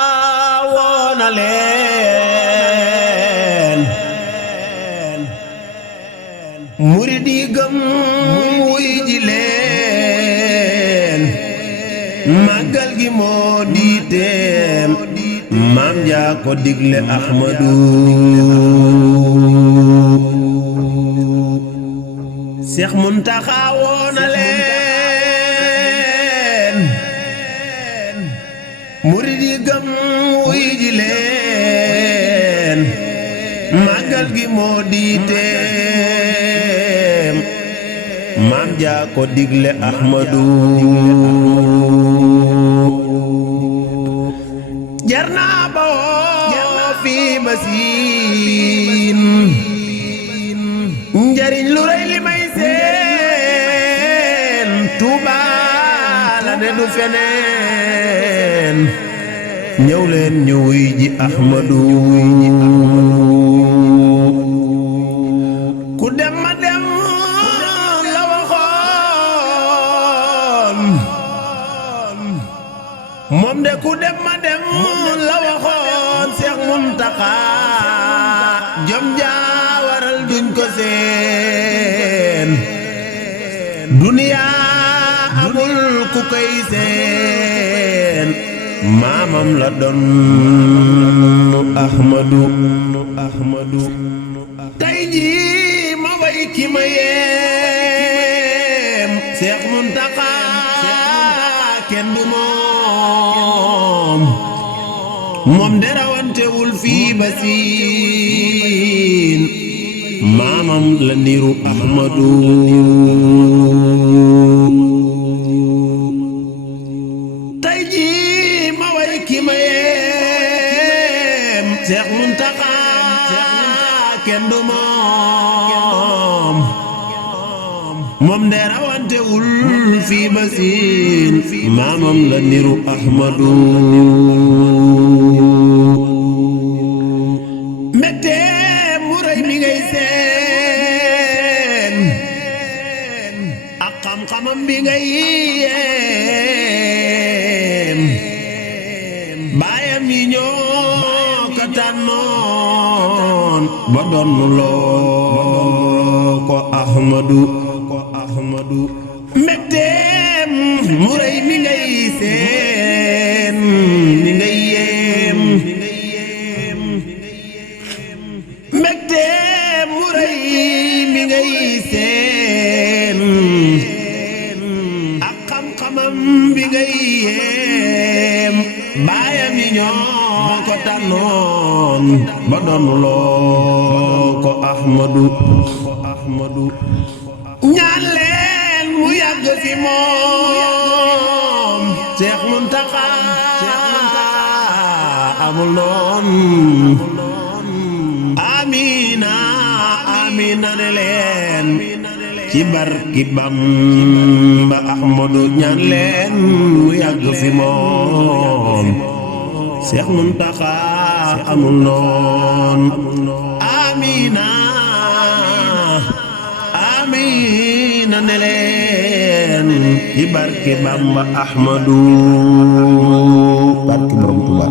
xaawoona leen murid yi gëm wuy ji leen màggal gi moo diiteem maam jaa ko digle Ahmadu Seex Muntaxa woona leen murid yi gëm wuy ji leen màggal gi moo diiteem maam jaa ko digle Ahmadu jarnaa ba woo fi basiin njariñ lu rëy li may seen Tuubaa la ne du feneen ñëw leen ñu wuy ji Ahmadu ku dem ma dem la waxoon moom de ku dem ma dem la waxoon Seex Muntaxa jom jaa waral duñ ko seen duniyaa amul ku koy seen maamam la doon Ahmadu tey jii ma way ki ma yeem Seex Muntaxa kenn du moom de rawantewul fii ba siin maamam la niru Ahmadu tey jii ma way ki ma yeem Seex Muntaxa kenn du moom de rawantewul fii ba siin maamam la niru Ahmadu mbette mu rëy mi ngay seen ak xam-xamam bi ngay yéem baayam yi ñoo ko tànnoon ba doon loo ko Ahmadu mbetteem mu rëy mi ngay seen mi ngay yéem mbetteem mu rëy mi ngay seen ak xam-xamam bi ngay yéem baayam yi ñoo ko tànnoon ba doon loo ko Ahmadu ñaan leen mu yàgg fi moom Seex Muntaxa amul noon amiina amiina ne leen ci barki Bamba Ahmadu ñaan leen mu yàgg fi moom Seex Muntaxa amul noon amiina amiina ne leen ci barke Bamba Ahmadu barke Borom Tuubaa